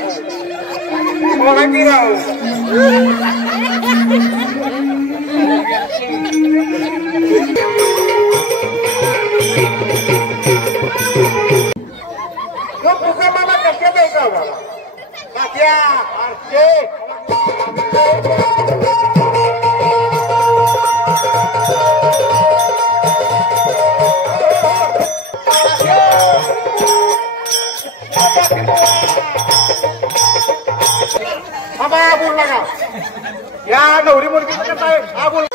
बघा की राव तुझा मामा कशा द्यायचा बाबा बोल नका या नवरी मुलगी काय हा बोल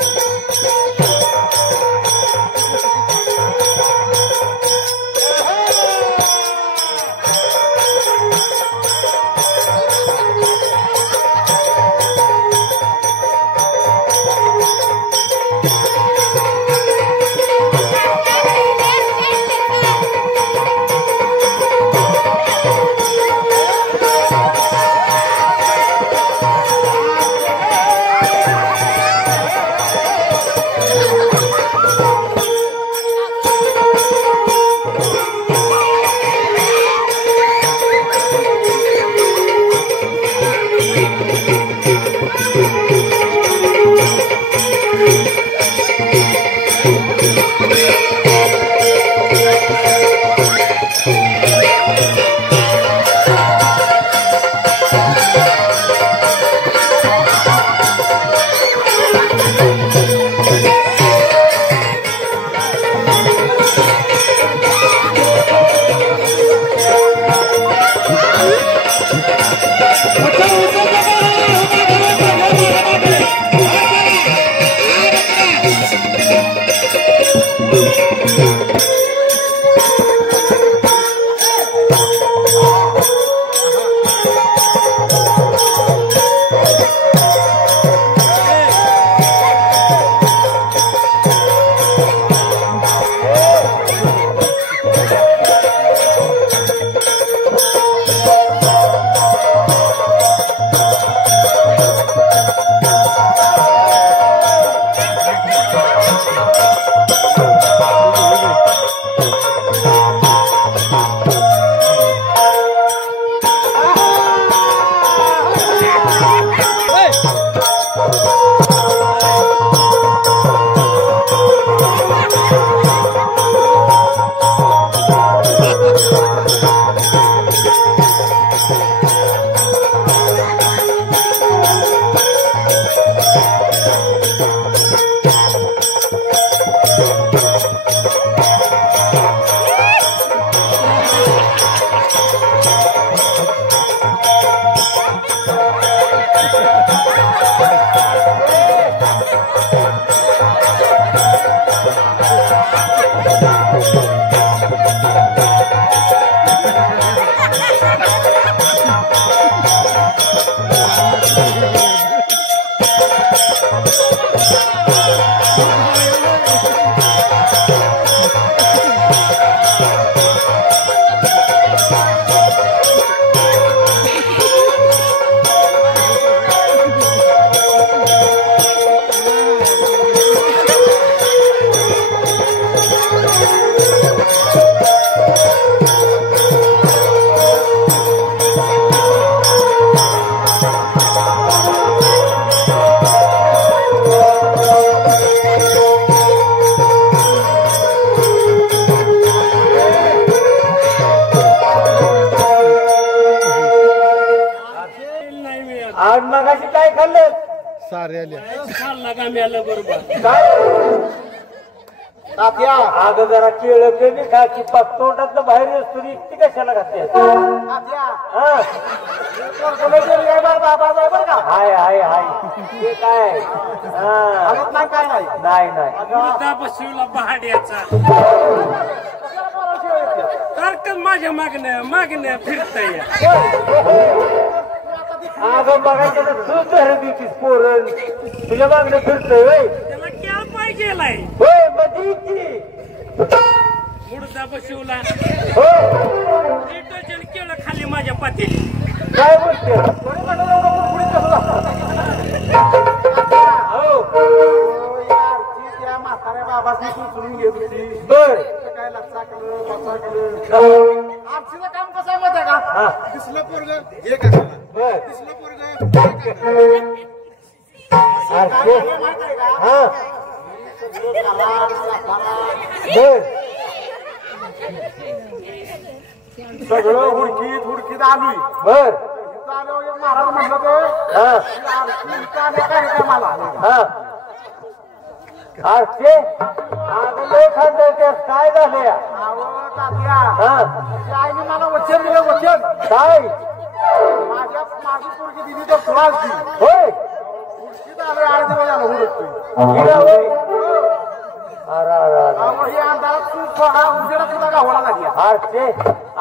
आज मगाशी काय खाल्लं सारे आल्या खाल्ला का मेला बरोबर तात्या आग जरा केळ कमी खा की तोंडात बाहेर असतो इतकी कशाला घातली हाय हाय हाय ते काय काय नाही नाही बसवला पहाड्याचा सारखं माझ्या मागण्या फिरतय अगं बघायचं तू खरेदीचीच पोरण तुझ्या मागणं फिरतोय त्याला क्या पाहिजे होय मधीची मुडदा बसवला हो डिटर्जंट केलं खाली माझ्या पातेली काय बोलते म्हाताऱ्या बाबाची सुचून घेत होती बर काय लक्षाकडं आमचं काम कसं आहे माहिती का दिसलं पोरग हे कशाला बर दिसलं पोरग हे कशाला? आरचे काय माहित आहे का? हा सगळं कलाड, सापारा, बर सगळं हुडकीत आलोय बर इथं आल्यावर एक महाराज म्हणलं ते हा इथं आल्या काय का मला हा आरचे अगं लय खांद्याच्यात काय झाले अहो, तात्या हा त्या आईने मला वचन दिलं वचन काय माझी पोरगी दिली तर त्रास दी होय हुडकीत आलोय 8 दिवस झालं हुडकतोय गिरा होय अरे अरे अरे अहो, हे अंधारात तू बघा उजेडात सुद्धा गावाला लागल्या आरचे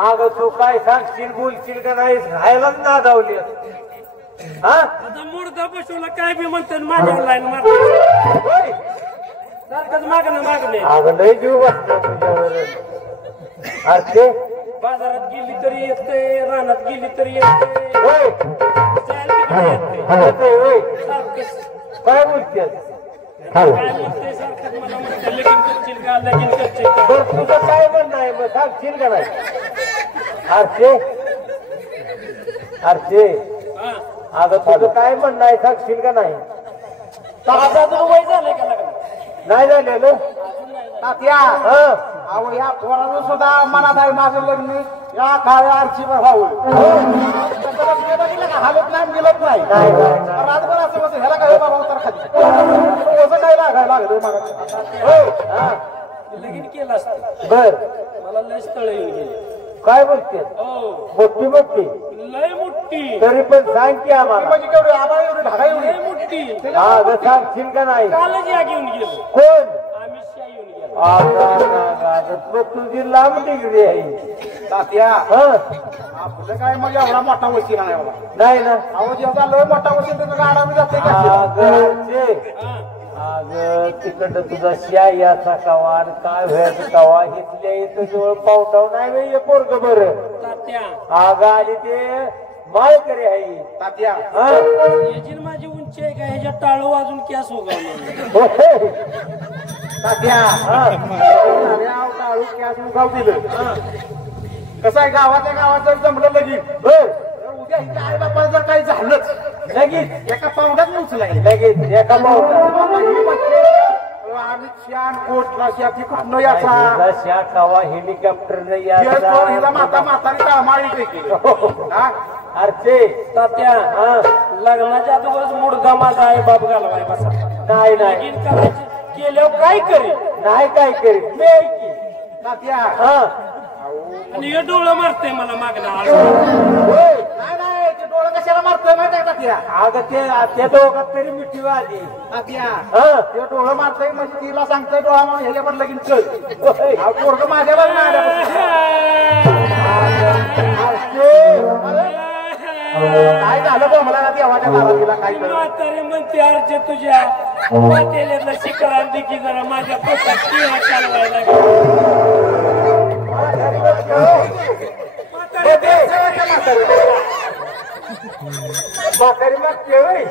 अगं तू काय सांगशील बोलशील का नाही राहायलाच ना धावली हा आता मुर्दा बसवला काय बी म्हणतात माझ्या लाईन मारते होय सारखंच मागणे अगं लय जीव बसला तुझ्यावर आरचे बाजारात गेली तरी येते रानात गेली तरी येते होय जायला तिकडे येते येतंय होय सारखंच काय बोलतेस काय म्हणते सारखंच मला म्हणते लगीन करशील का लगीन करशील का बरं तुझं काय म्हणणं आहे मग सांगशील का नाही आरचे आरचे हा अगं तुझं काय म्हणणं आहे सांगशील का नाही आता अजून वय झालंय का लग्न नाही झालेलं तात्या हा अहो या पोराचं सुद्धा मनात आहे माझं लग्न या काळ्या आरची भाऊ बघितलं का हालत नाही मिळत नाही नाही, नाही. रातभर असं बस ह्याला काय बाबा उतर खाली वजन काय लागायला लागलं मला होय हा लगीन केलं असतं बर मला लय स्थळ येऊन गेले काय बोलते हो मोठी मोठी लय मोठी तरी पण सांग की आम्हाला म्हणजे केवढी आबा एवढी ढागा एवढी लय मोठी अगं सांगशील का नाही कालच या घेऊन गेलो कोण आम्ही शा येऊन गेलो अगं तुझी लांब डिग्री आहे तात्या हा आपलं काय मग एवढा मोठा वशील नाही बाबा नाही ना अहो जेव्हा लय मोठा वशील त्याचं गाडा मी जाते अगं अगं तिकडं तुझा शिया याचा कवा आणि काय व्हायचं कवा इथल्या इथं जवळ पावटाव नाही बाई हे पोरग बरं तात्या अगं आणि ते माळकरी आहे तात्या हा याची माझी उंची आहे का ह्याच्या टाळू अजून कॅस उगवलं होय. तात्या हा टाळू कॅश गाव दिलं कसं आहे गावात जर जमलं लगीन बर तर उद्या इथे आई बापा जर काही झालंच लगेच एका पावड्यात उचलाय लगेच एका पावटा आम्ही छान कोटला शेती कुठनं याचा शा कवा हेलिकॉप्टर हिला माता म्हातारी कामाळी केली हा अरे तात्या हा लग्नाच्या अगोदरच मुडदा माझा आहे बाप घालवाय बसा नाही नाही लगीन करायचं केल्यावर काय करेल नाही काय करीत मी आहे की. तात्या हा आणि हे डोळं मारतंय मला मागणं होय. नाही ते डोळं कशाला मारतोय माहिती आहे तात्या अगं त्या दोघात तरी मिठी आली तात्या हा ते डोळं मारतोय म्हणजे तिला सांगतोय डोळा म्हणून ह्याच्यावर लगीन चल होय. पोरग माझ्या लग्न काय झालं बा मला देवाच्या दारात तिला काय कळलं म्हातारे म्हणते अर्ज तुझ्या पातेल्यातला शिकरा देखी जरा माझ्या पोटात टिळा चालवायला म्हातारी मागते होय.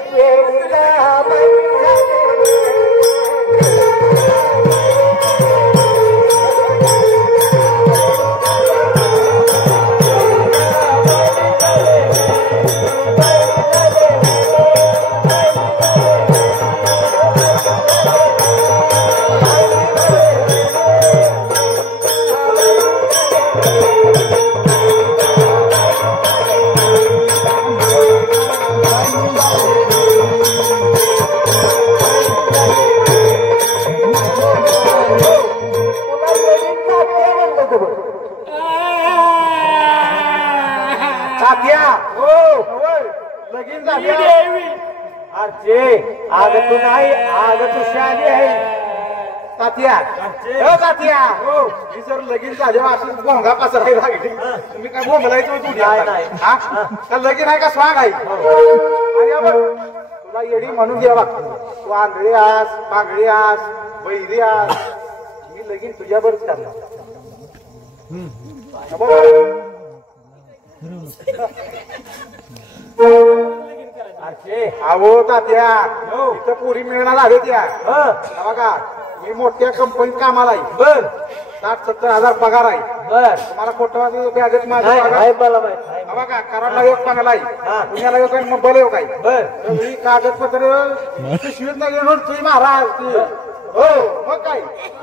तात्या हो लगीन झालं अर्चे अगं तू नाही अगं तू शादी आहे तात्या हो तात्या हो ही जर लगीन झाल्यावर असं भोंगा पसरायला लागली तुम्ही काय बोंबलायचं होतं नाही, नाही. हा का लगीन आहे का स्वांग आहे आणि या बघ, तुला येडी म्हणून घ्यावा तू आंधळी आस पांगळी आस बैरी आस मी लगीन तुझ्यावरच करणार हा बघ. अर्चे अहो तात्या इथं पुरी मिळणार आहे त्या हा बघा मी मोठ्या कंपनीत कामाला आहे बर 60-70 हजार पगार आहे बर तुम्हाला खोटं बॅगेत माझं नाही पगार आहे मला माहित आहे. बघा कराडला एक चांगला आहे पुण्याला एक आहे मुंबईला एक आहे बर सगळी कागदपत्र पिशवीत नाही घेऊन तुम्ही महाराज हो मग काय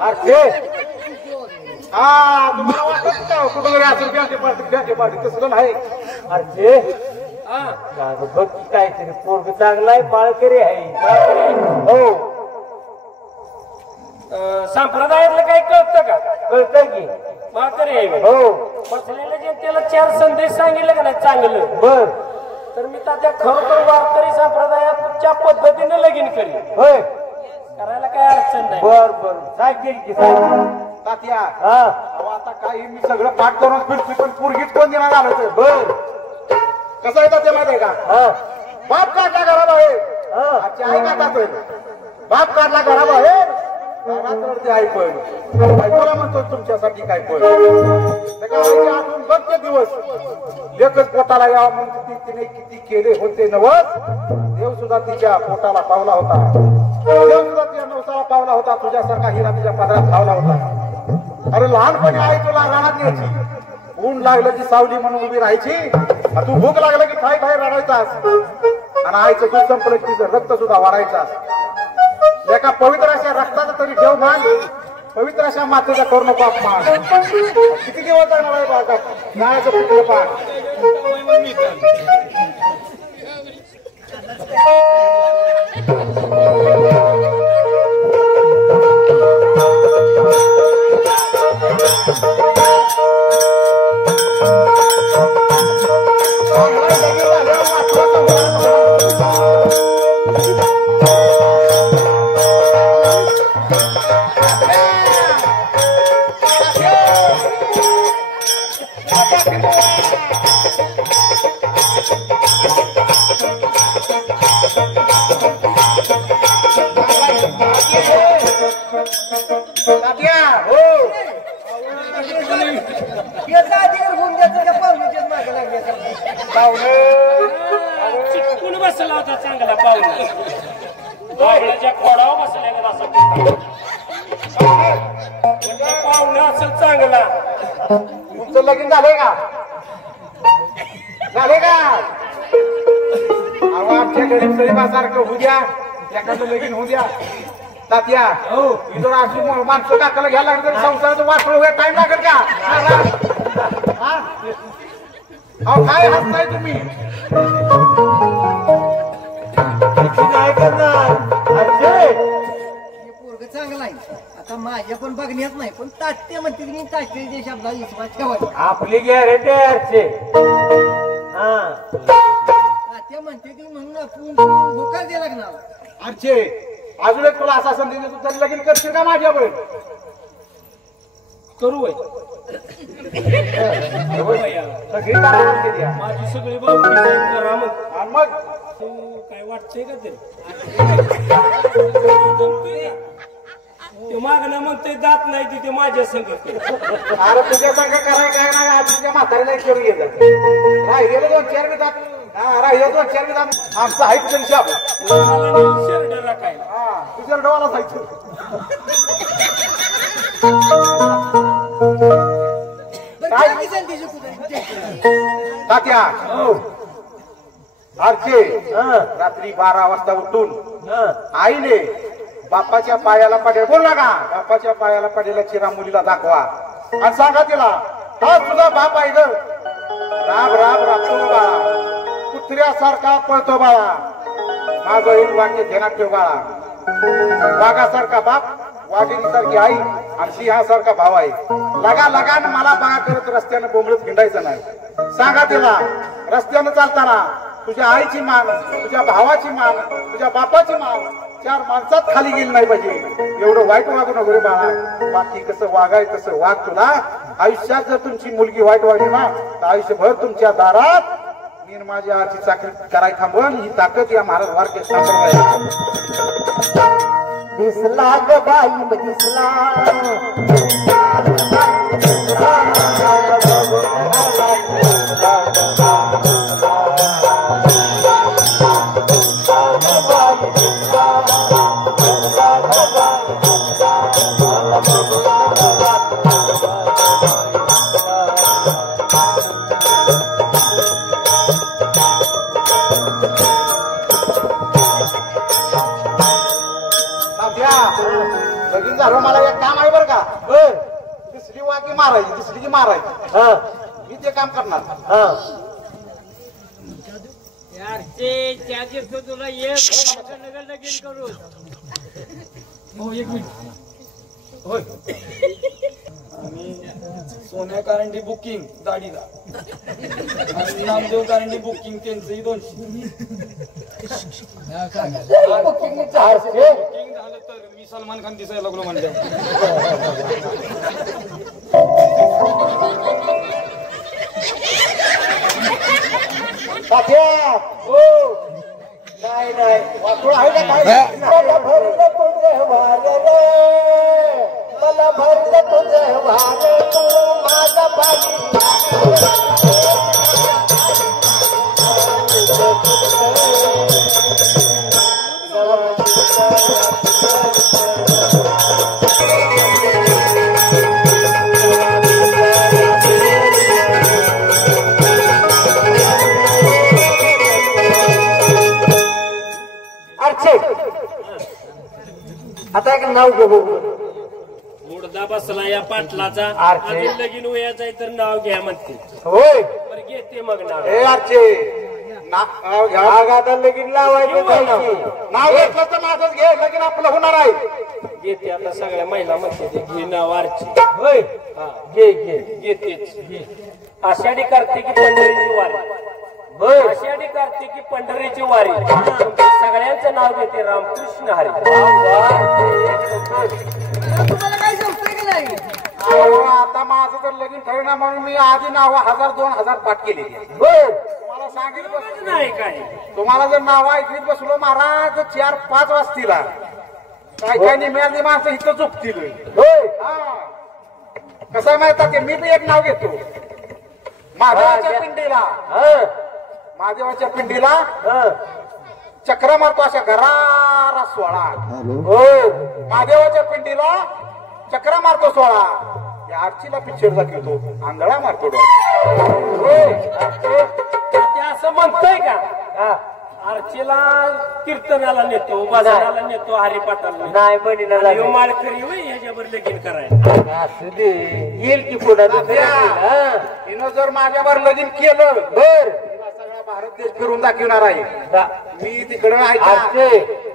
अरे हा तुम्हाला वाटत का कुठं बँके पार्टी तसं नाही अरे बघ काहीतरी पोरग चांगला आहे बाळकरी आहे हो संप्रदायातलं काही कळतं का कळतं की माकरी आहे हो बसलेल्या जनतेला 4 संदेश सांगितले का नाही चांगलं बर तर मी त्या खरोखर वारकरी संप्रदायाच्या पद्धतीने लगीन करीन होय करायला काय अडचण नाही बर बर सांगेल की तात्या हा आता काही मी सगळं पाठ करून फिरतो पण पुरगीत कोण देणार आलं तर बर कसं आहे तात्या माहिती आहे का हा बाप काढला घराबाहेर हा आजची आई का जातोय बाप काढला घराबाहेर घरात आई पण बायकोला म्हणतो तुमच्यासाठी काय पण आठवून बघ ते दिवस लेखच पोटाला यावं म्हणून तिने किती केले होते नवस देव सुद्धा तिच्या पोटाला पावला होता देव सुद्धा तिच्या नवसाला पावला होता तुझ्यासारखा हिरा तिच्या पदरात लावला होता अरे लहानपणी आई तुला रानात न्यायची ऊन लागलं की सावली म्हणून उभी राहायची तू भूक लागलं की खाय खाय रडायचास आणि आईचं दूध संपलं की तिचं रक्त सुद्धा वाढायचास एका पवित्र अशा रक्ताचा तरी ठेव मान पवित्र अशा मातेचा करू नको अपमान किती दिवस जाणार आहे बाळका नाळाचं पिकलं पान चिटकून बसला होता चांगला पाहुणा बाबळाच्या खोडावर बसलेला असं पाहुणा असं चांगला तुमचं लगीन झालंय का झाले का अहो आमच्या गरीब गरिबासारखं होऊ द्या एखादं लगीन होऊ द्या तात्या हो जर अशी माणसं टाकायला घ्यायला लागलं तरी संसाराचं वाटलं होईल टाइम लागेल का अहो काय हसताय तुम्ही काय करणार पोरग चांगला आहे आता माझ्या पण बघण्यात नाही पण तात्य म्हणते की तात्याच्या शब्दाला विश्वास ठेवायचा आपली गॅरंटी आहे हा तात्या म्हणते की म्हणून आपण होकार द्यायला लागणार अर्चे अजून एक तुला असा संधी देतो तरी लगीन करशील का माझ्यावर करू सगळी कामं केली आहे. माझी सगळी बाबू करा मग आणि मग काय वाटतंय का ते मागणं म्हणतोय दात नाही तिथे माझ्या संग अरे तुझ्या संग कराय काय नाही आज तुझ्या म्हातारीला करून येत राहिले 2-4 मिनिटात राहिले 2-4 मिनिटात आमचं आहे तुझ्या शाप शर्ट राखायला हा तुझ्या डोळाला जायचं तात्या आरचे रात्री 12 वाजता उठून आईने बापाच्या पायाला पडेल बोल ना का बापाच्या पायाला पडेला चिरा मुलीला दाखवा आणि सांगा तिला हा तुझा बाप आहे ग राब राब राबतो बाळा कुत्र्यासारखा पळतो बाळा माझं एक वाक्य ध्यानात ठेव बाळा वाघासारखा बाप वाघिणीसारखी आई आणि सिंहासारखा भाव आहे लगा लगान मला बघा करत रस्त्यानं बोंबलत हिंडायचं नाही सांगा तिला रस्त्यानं चालताना तुझ्या आईची मान तुझ्या भावाची मान तुझ्या बापाची मान 4 माणसात खाली गेली नाही पाहिजे एवढं वाईट वागू नको रे बाळा बाकी कसं वागाय तसं वाग तुला आयुष्यात जर तुमची मुलगी वाईट वागली ना तर आयुष्यभर तुमच्या दारात मी माझ्या आजी चाकरी कराय थांबन ही ताकद या महाराज वारके सांगत दिसला ग बाई दिसला झालं मला एक काम आहे बरं का दुसरी वाकी मारायची दुसरी की मारायची हा मी ते काम करणार हा यार ते त्या दिवशी तुला एक लगीन करू हो एक मिनिट होय आणि सोन्या कारंडी बुकिंग दाढीला आणि नामदेव कारंडी बुकिंग त्यांचंही 200 बुकिंग झालं तर मी सलमान खान दिसायला लागलो म्हणजे हो नाही नाही वाटोळ आहे का काय मला भरलं तुझं भार रे मला भरलं तुझं भार तू माझा पाणी आता एक नाव बघू मुडदा बसला या पाटलाचा आरचे. अजून लगीन वयाचं आहे तर नाव घ्या म्हणते होय बरं घेते मग नाव हे आजचे नाव घ्या आता लगीन लावायचं जायची. नाव घेतलं तर माझंच घे लगीन आपलं होणार आहे घेते आता सगळ्या महिला म्हणते ते घे नाव आरची होय घे घे घेतेच आषाढी कार्तिकी पंढरीची वारी होय आषाढी कार्तिकी पंढरीची वारी सगळ्यांचं नाव घेते रामकृष्ण हरी तुम्हाला काय जमतंय की नाही अहो, आता माझं तर लगीन ठरणार म्हणून मी आधी नाव 1000-2000 पाठ केली होय तुम्हाला सांगितलं नाही काय तुम्हाला जर नाव ऐकलीत बसलो महाराज 4-5 वाजतील काय काय निम्याली माणसं इथं झोपतील होय कसं आहे माहिती आहे मी बी एक नाव घेतो महादेवाच्या पिंडीला हा महादेवाच्या पिंडीला हा चक्र मारतो अशा घरारा 16 होय महादेवाच्या पिंडीला चक्र मारतो 16 या आरचीला पिक्चर दाखवतो आंधळा मारतो होय ते असं म्हणतोय का हा आरचीला कीर्तनाला नेतो भजनाला नेतो हरिपाठाला नाही म्हणीला नेतो लागेल. माळकरी होय ह्याच्यावर लगीन करायला असू दे येईल की पुढे तिनं जर माझ्यावर लगीन केलं बर तिला सगळा भारत देश फिरून दाखवणार आहे मी तिकडं ऐका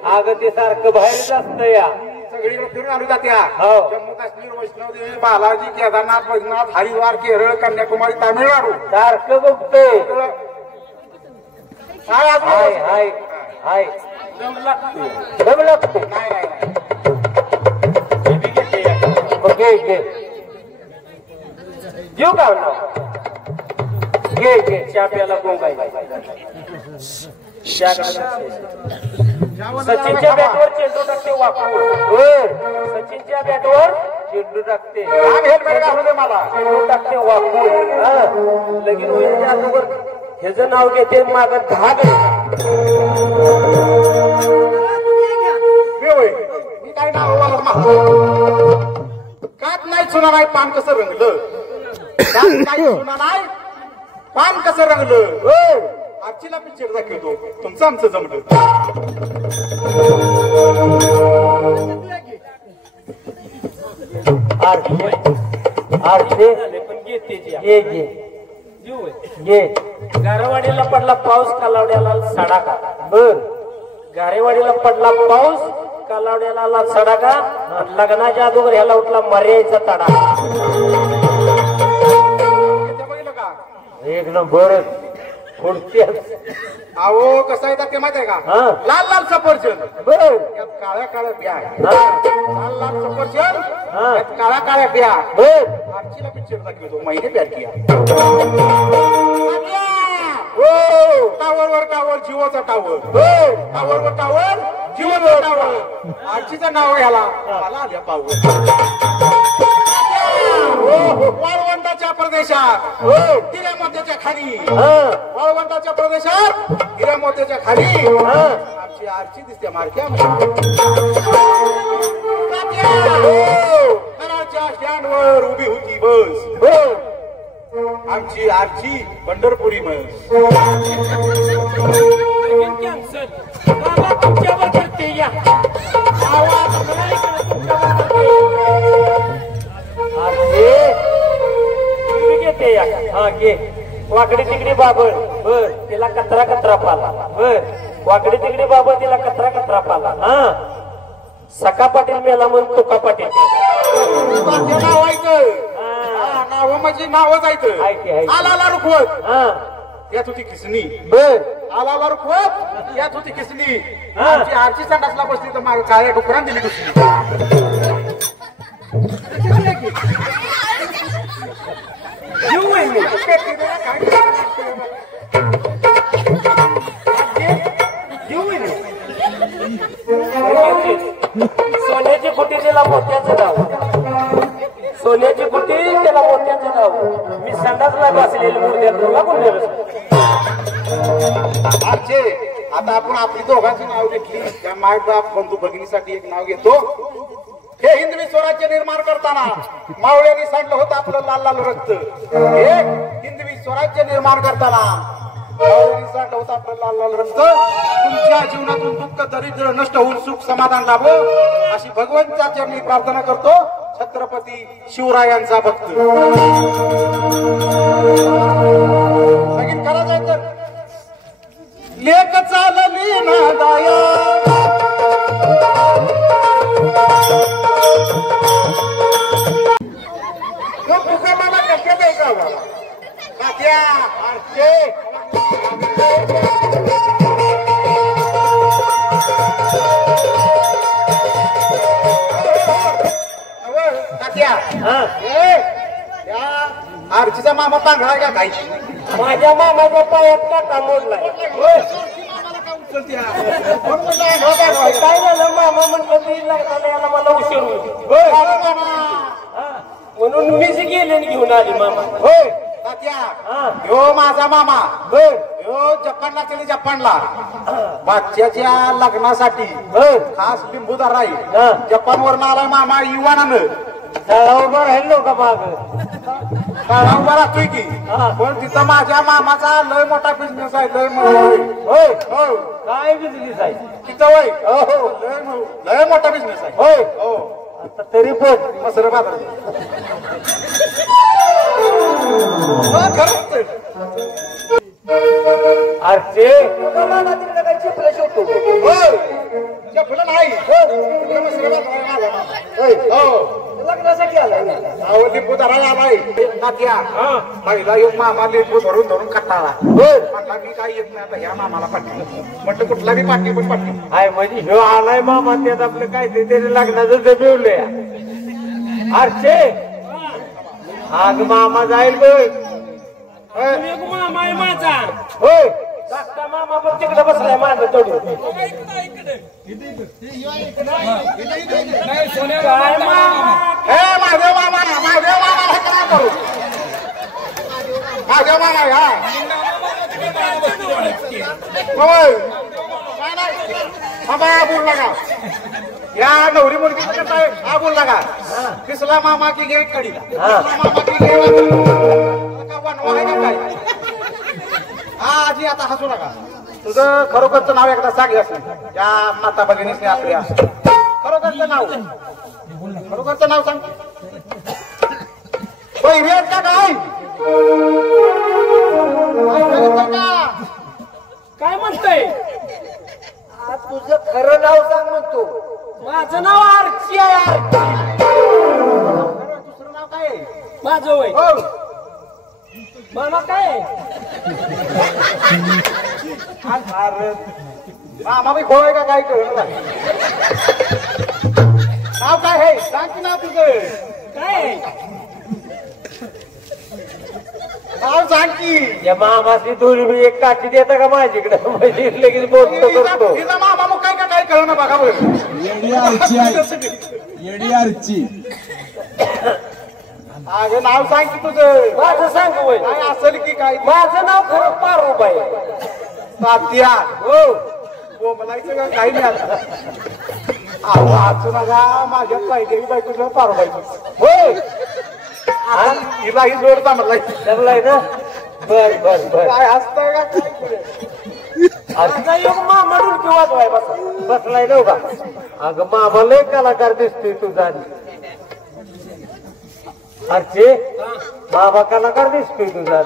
अगं ते सारखं बाहेरच असतं या सगळीकडे फिरून आलो का त्या हो. जम्मू काश्मीर वैष्णवदेवी बालाजी केदारनाथ बद्रीनाथ हरिद्वार केरळ कन्याकुमारी तामिळनाडू सारखं बघतोय काय अजून? हाय हाय हाय दम लागतोय दम लागतो नाही नाही नाही. हे बी घेते या. घे घे देऊ का नाव घे घे चहा प्यायला गोंगाई सचिनच्या बॅटवर चेंडू टाकते वाकून होय सचिनच्या बॅटवर चेंडू टाकते काम हेल्मेट घालू दे मला चेंडू टाकते वाकून हा. लगीन होण्याच्या अगोदर ह्याचं नाव घेते माग 10 मी होय मी काय नाव कात नाही सुना नाही पान कसं रंगलं कात नाही सुना नाही पान कसं रंगलं आजचीला पिक्चर दाखवतो तुमचं आमचं जमलं आरचे झाले पण घेते जी. घे घे देऊ होय. घे गारेवाडीला पडला पाऊस कालावड्याला सडाका बर गारेवाडीला पडला पाऊस कालावड्याला आला सडाका आणि लग्नाच्या अगोदर ह्याला उठला मर्यायचा तडा ते बघितलं का एक नंबर पुढची अहो कसं आहे ते माहिती आहे का हा. लाल लाल सफरचंद बर यात काळ्या काळ्या बिया आहे. हा लाल लाल सफरचंद हा. यात काळ्या काळ्या बिया बर आजचीला पिक्चर दाखवतो महिने प्यार किया हो टावर टावर जिओचा टावर टावर टावर जिओचा टावर आजचीचं नाव आहे ह्याला मला आल्या पावर वाळवंटाच्या प्रदेशात हिऱ्या मोत्याच्या खाली वाळवंटाच्या प्रदेशात हिऱ्या मोत्याच्या खाली आमची आरची दिसते मारक्या कराडच्या स्टँडवर उभी होती बस आमची आरची पंढरपुरी बस कॅन्सल बाबा तुमच्यावर करते या आवाज मला इकडे तुमच्यावर करते हा घे वाकडी तिकडी बाबळ बर तिला कचरा कचरा पाला बर वाकडी तिकडी बाबळ तिला कचरा कचरा पाला हा सखा पाटील मेला म्हणून तुका पाटील नाव नाव म्हणजे नावच ऐके. आला रुखवत हा यात होती किसनी बर आला रुखवत यात होती किसनी आमची आरची संडासला बसली तर माग काय डुकरान दिली दुसरी सोन्याची फुटी त्याला मोत्याचं नाव सोन्याची फुटी त्याला मोत्याचं नाव मी संडासला बसलेली मुर्द्याला बोललेलो आरचे आता आपण आपली दोघांची नाव घेतली त्या माय बाप बंधू भगिनीसाठी एक नाव घेतो हे हिंदवी स्वराज्य निर्माण करताना मावळ्यांनी सांडलं होतं आपलं लाल लाल रक्त हे हिंदवी स्वराज्य निर्माण करताना मावळ्यांनी सांडलं होतं आपलं लाल लाल रक्त तुमच्या जीवनातून दुःख दरिद्र नष्ट होऊन सुख समाधान लाभो अशी भगवंताच्या चरणी प्रार्थना करतो छत्रपती शिवरायांचा भक्त लगीन करायचं तर लेक चालली ना दाया तुझा मला कशात आहे का कात्या आरचे कात्या आरचीचा मामा पांघळा का काही माझ्या मामाच्या पायात काटा मोडलाय काय झालं मामा म्हणलं मी लग्नाला यायला मला उशीर होईल म्हणून मीच गेले घेऊन आली मामा होय तात्या ह्यो माझा मामा ह्यो जपानला गेले जपानला बादशाच्या लग्नासाठी खास लिंबूदार राहील जपानवर आला मामा युवानानं उभं राहिलो का माग काळा उभा राहतोय की पण तिथं माझ्या मामाचा लय मोठा बिझनेस आहे लय होय हो काय बिजनेस आहे तिथं होय लय मोठा बिझनेस आहे होय हो तरी पण मसर बाजार अरे काही चित्र शोधतो फुलं नाही लग्नासाठी आलाय लिंबू धरायला आलाय तात्या पहिला येऊन मामा लिंबू धरून धरून कट्टाळा म्हटला मी काय येत नाही आता ह्या मामाला पाठवलं म्हटलं कुठला बी पाठी पण पाठी हाय म्हणजे ह्यो आलाय मामा त्यात आपलं काय ते त्याने लग्नाचं दबिवलंय अरे आग मामा जाईल बघ मामा आहे माझा होय धाकटा मामा पण तिकडे बसलाय माझं तोडून काय मामा हे माझ्या मामा माझ्या मामाला काय करू माझ्या मामा हा होय काय नाही बाबा बोल लागा या नवरी मुलगी काय हा बोल लागा किसला मामा की घे कडीला किसला मामा की घे वनवा आहे का काय हा आजी आता हसू नका तुझं खरोखरचं नाव एकदा सांग असं या माता भगिनीसने आपल्या खरोखरचं नाव सांग पहिल्यात का काय काय म्हणतोय तुझं खरं नाव सांग म्हणतो माझं नाव आरची आहे दुसरं नाव काय आहे? माझं होय हो मामा काय मामा बी खोळ आहे का काय कळलं नाही. नाव काय आहे सांग की नाव तुझं काय नाव सांग की या मामाची दोन मी एक काठी देता का माझ्याकडे म्हणजे लगेच बोलतो करतो तिचा मामा मग काय का काय कळलं ना बघा बरं येडी आरची अगं नाव सांग की तुझं माझं सांग होय काय असेल की काय माझं नाव खरं पारूबाई तात्या हो बोलायचं का काही नाही आता वाचू नका माझ्या पाहिजे बायकोचं पारवायचं होय हिला ही जोड चांगला जमलाय ना बर बर बर काय असतंय का काय आता योग मामा डुलकी वाजवाय बसलाय नव का अगं मामा लय कलाकार दिसतोय तुझा अरे बाबा कलाकार दिसतोय तुझा.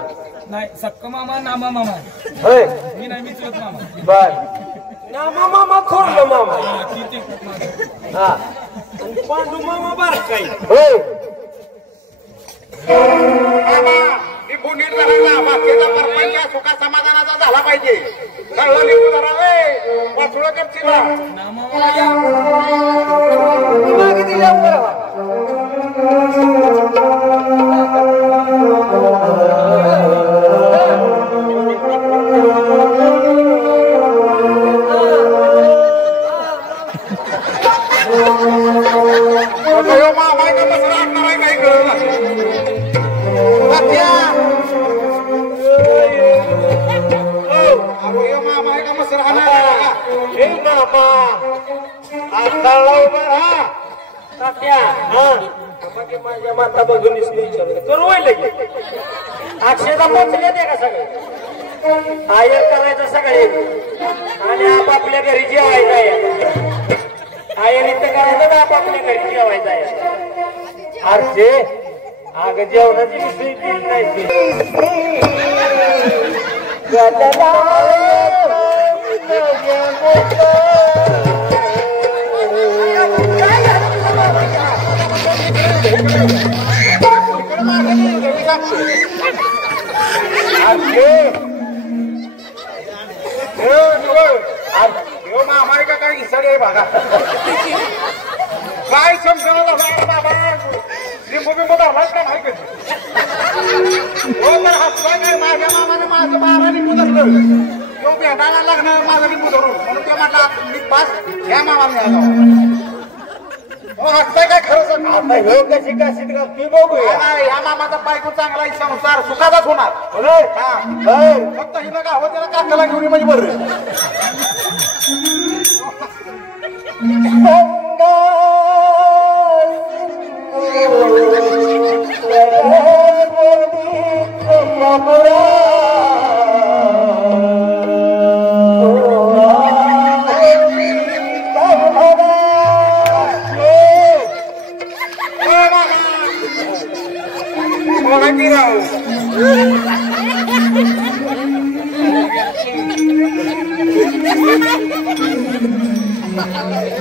नाही सक्क मामा नामा मामा होय मी नाही मी चुलत मामा बर. नामा मामा थोरलं मामा. हा पांडू मामा बारकाई. होय मामा लिंबू नीट धरायला बाकीचा परपंच सुखा समाधानाचा झाला पाहिजे. कळलं लिंबू धरा वाचुळं करशील ना. नामा मामा या. मागे दिल्या बरोबर. मामा का मसरा आणणार आहे काही कळलं ना. मामा आहे का मसरा आणणार हे मामा आता उभा राहा. तात्या हा म्हणजे माझ्या माता बघूनच विचारलं करू व्हायला की अक्षयला पोचले ते का सगळे आयर करायचं सगळे आणि आपापल्या घरी जेवायचं आहे. आयर इथं करायचं ना आपापल्या घरी जेवायचं आहे. अरे अगं जेवणाची विषयी दिली नाही मामा आहे का काय घिसाडी आहे बघा. काय समजणं झालं बाबा. लिंबू बिंबू धरलाच का नाही कधी. हो तर हसला काय माझ्या मामाने माझं 12 लिंबू धरलं. तो भेटायला लागणार माझं लिंबू धरून म्हणून तो म्हटला मी पास ह्या मामाला मिळाला. हो हसताय काय खरं सांग. आता हे कशी काशीत घालती बघूया. ह्या मामाचा बायको चांगला संसार सुखाचाच होणार. हा फक्त हिला गाव त्याला काकाला घेऊन म्हणजे बरं.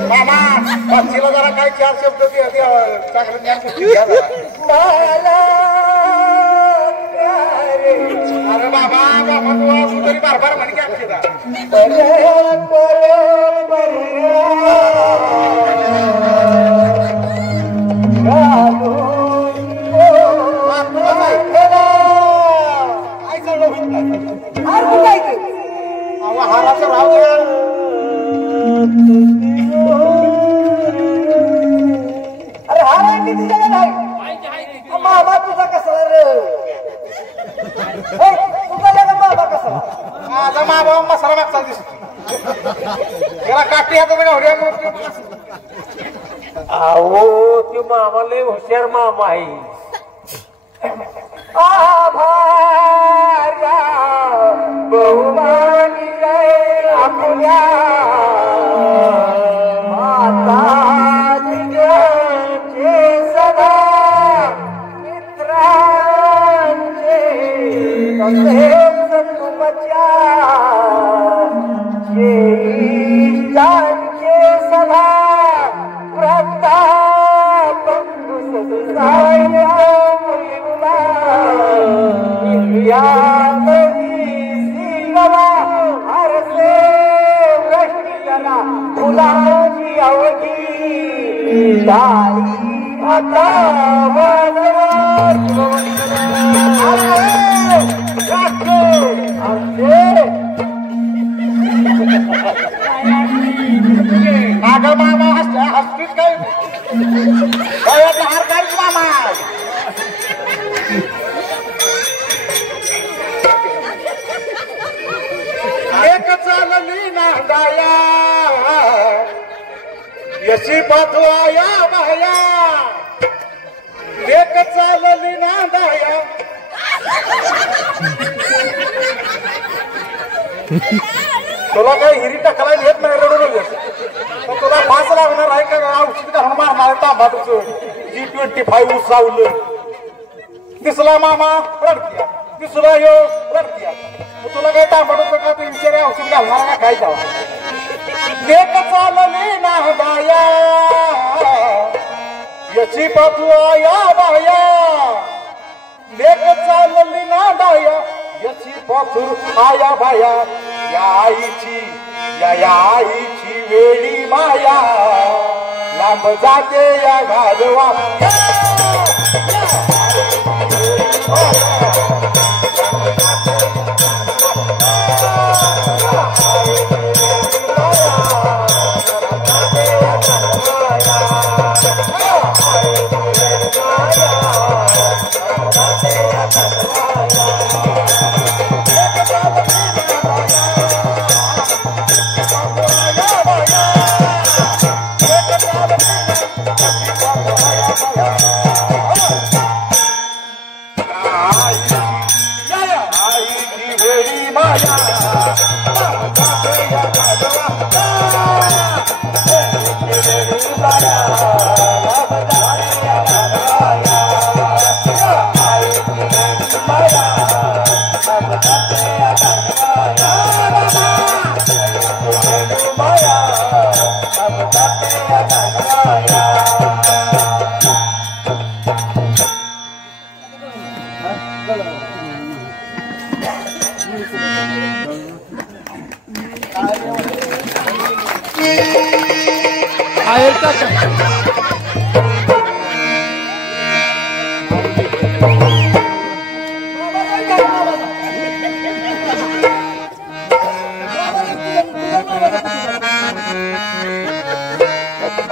मामा बाकीला जरा काय 4 शब्द चांगलं ज्ञान घ्या जरा. अरे बाबा बाबा तू असू तरी बार म्हणे की अक्षदा. हाराचं राव द्या. अरे हा नाही मी तुझ्या नाही. मामा तुझा कसा रे. तुझा जरा मामा कसा. माझा मामा मसाला मागचा दिसतो. त्याला काठी हातात गावड्या. अहो तो मामा लय हुशार मामा आहे. आभार बहुमानी जय आपल्या माता दिव्यांचे सदा मित्रांचे तसेच तुमच्या ज्येष्ठांचे सदा प्रताप साया मुलीला हरसे वृष्टीला फुलाची अवधी डाळी आता मागा मामा हसतीच काय हार काय मामा. एक चालली नांदाया यशी पाठवाया बाया. एक चालली नांदाया तुला काही हिरी टाकायला येत नाही. रडू नकोस. तुला फास लागणार आहे का औषध घालून मारणार तांबाटूचं G25 उसावलं. दिसला मामा रडतीया, दिसला यो रडतीया. मग तुला काय तांबडत का ते विचारे औषध घालणार का काय जाऊ. लेक चालली ना बाया याची पातू आया बाया, लेक चालली ना बाया याची पातू आया बाया. या आईची वेळी माया लांब जाते या घालवा.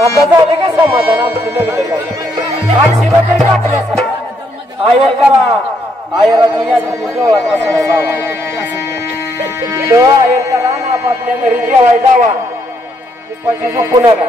आता झाले का समाधान आमची लग्न आठशे तरी टाकले आयर करा आयरा आयर करा ना आपापल्या घरी जेवाय जावा उपाशी झोपू नका